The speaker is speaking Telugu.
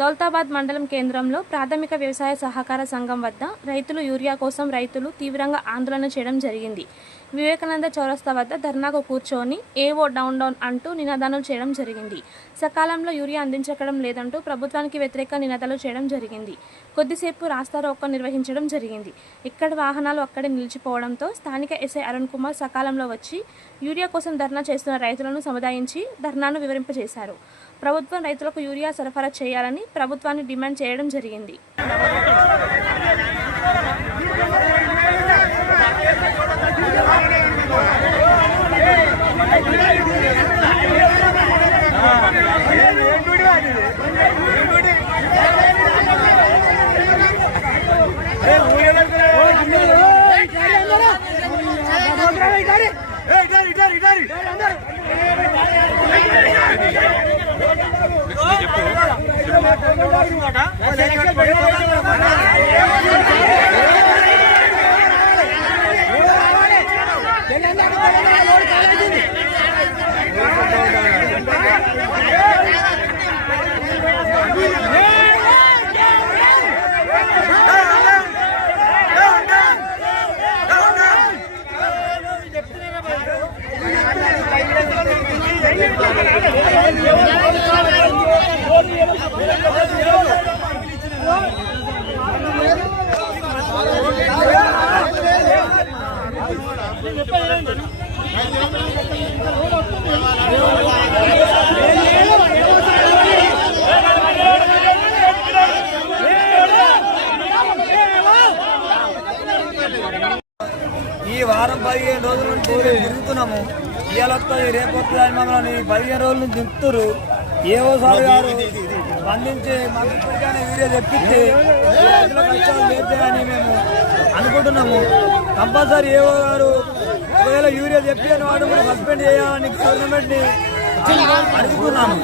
దౌలతాబాద్ మండలం కేంద్రంలో ప్రాథమిక వ్యవసాయ సహకార సంఘం వద్ద రైతులు యూరియా కోసం రైతులు తీవ్రంగా ఆందోళన చేయడం జరిగింది. వివేకానంద చౌరస్తా వద్ద ధర్నాకు కూర్చొని ఏవో డౌన్ డౌన్ అంటూ నినాదాలు చేయడం జరిగింది. సకాలంలో యూరియా అందించడం లేదంటూ ప్రభుత్వానికి వ్యతిరేక నినాదాలు చేయడం జరిగింది. కొద్దిసేపు రాస్తారోకో నిర్వహించడం జరిగింది. ఇక్కడ వాహనాలు అక్కడే నిలిచిపోవడంతో స్థానిక ఎస్ఐ అరుణ్ కుమార్ సకాలంలో వచ్చి యూరియా కోసం ధర్నా చేస్తున్న రైతులను సముదాయించి ధర్నాను వివరింపజేశారు. ప్రభుత్వం రైతులకు యూరియా సరఫరా చేయాలని ప్రభుత్వాన్ని డిమాండ్ చేయడం జరిగింది. చెప్తున్నా ఈ వారం పదిహేను రోజుల నుంచి మేము తిరుగుతున్నాము. ఇవాళ వస్తుంది రేపు వస్తుంది అని మమ్మల్ని పదిహేను రోజుల నుంచి తిప్పుతురు ఏవో సార్ గారు స్పందించి మాకు ఇప్పటికైనా వీడియో తెప్పించి ఈ రైతుల కష్టాలు తీర్చాయని మేము అనుకుంటున్నాము. కంపల్సరీ ఏవో గారు ఒకవేళ యూరియా చెప్పిన వాడు కూడా సస్పెండ్ చేయాలని గవర్నమెంట్ని అడుగుతున్నాను.